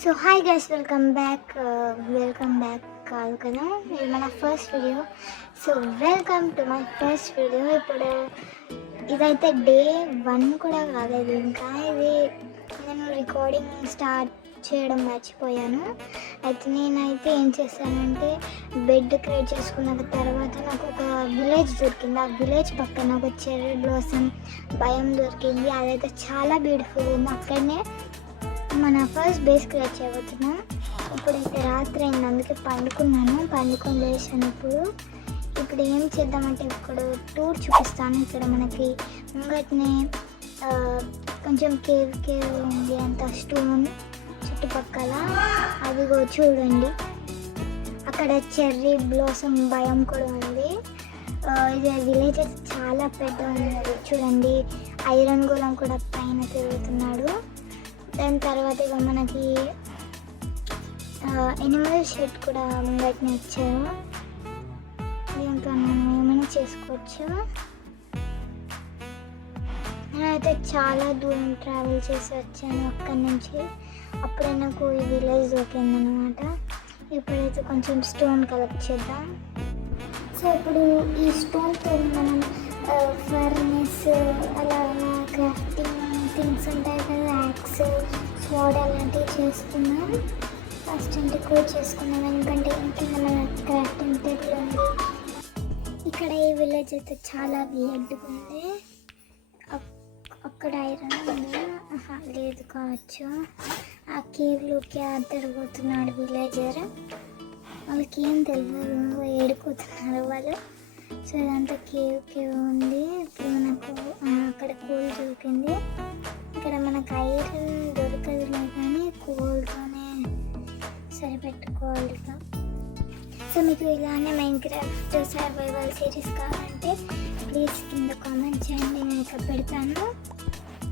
So hi guys, welcome back కాదు కదా, ఇది మన first video. So welcome to my first video. ఇప్పుడు ఇదైతే డే 1 కూడా కాలేదు, ఇంకా ఇది నేను రికార్డింగ్ స్టార్ట్ చేయడం మర్చిపోయాను. అయితే నేనైతే ఏం చేశానంటే బెడ్ క్రియేట్ చేసుకున్న తర్వాత నాకు ఒక విలేజ్ దొరికింది. ఆ విలేజ్ పక్కన ఒక చెర్రీ బ్లాసమ్ భయం దొరికింది. అదైతే చాలా బ్యూటిఫుల్ ఉంది. అక్కడనే మన ఫస్ట్ బేస్ క్రియేట్ చేయబోతున్నాం. ఇప్పుడైతే రాత్రి అయింది, అందుకే పండుకొని లేచాను. ఇప్పుడు ఏం చేద్దామంటే ఇక్కడ టూర్ చూపిస్తాను. ఇక్కడ మనకి ముంగట్నే కొంచెం కేవ్ ఉంది, అంత స్టోన్ చుట్టుపక్కల. అదిగో చూడండి, అక్కడ చెర్రీ బ్లాసమ్ భయం కూడా ఉంది. ఇది విలేజ్ అయితే చాలా పెద్ద ఉంది. చూడండి, ఐరన్ గోళం కూడా పైన తిరుగుతున్నాడు. దాని తర్వాత ఇక మనకి ఎనిమల్ షెడ్ కూడా ముంగట్ని ఇచ్చారు. దీంతో మనం ఏమైనా చేసుకోవచ్చు. నేనైతే చాలా దూరం ట్రావెల్ చేసి వచ్చాను అక్కడి నుంచి. అప్పుడే నాకు ఈ విలేజ్ దొరికిందనమాట. ఇప్పుడైతే కొంచెం స్టోన్ కలెక్ట్ చేద్దాం. సో ఇప్పుడు ఈ స్టోన్తో మనం ఫర్నెస్ అలా క్రాఫ్టింగ్ థింగ్స్ ఉంటాయి కదా, యాక్స్, స్వాడ్ అలాంటివి చేసుకున్నాం. ఫస్ట్ ఇంటికి కూడా చేసుకున్నాం, ఎందుకంటే ఇంట్లో మన క్రాఫ్టింగ్ టేబుల్ ఉంది. ఇక్కడ ఈ విలేజ్ అయితే చాలా వియర్డ్గా ఉంది. అక్కడ ఐరన్ ఉంది, లేదు కావచ్చు. ఆ కేవ్లోకి తిరగబోతున్నాడు విలేజర్. వాళ్ళకి ఏం తెలియదు, ఏడిపోతున్నారు వాళ్ళు. సో ఇదంతా కేవ్ ఉంది. ఇప్పుడు మనకు అక్కడ కోల్ దొరికింది. ఇక్కడ మనకు ఐరన్ దొరకదులే, కానీ కోల్తోనే సరిపెట్టుకోవాలి. సో మీకు ఇలానే మైన్క్రాఫ్ట్ సర్వైవల్ సిరీస్ కావాలంటే ప్లీజ్ కింద కామెంట్ చేయండి, నేను ఇక్కడ పెడతాను.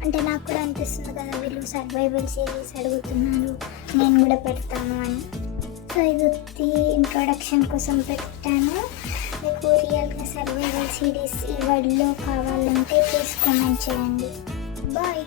అంటే నాకు కూడా అనిపిస్తుంది కదా, వీళ్ళు సర్వైవల్ సిరీస్ అడుగుతున్నారు, నేను కూడా పెడతాను అని. సో ఇది ఇంట్రొడక్షన్ కోసం పెట్టాను. మీకు రియల్గా సర్వైవల్ సిరీస్ ఈ వర్డ్లో కావాలంటే ప్లీజ్ కామెంట్ చేయండి. బాయ్.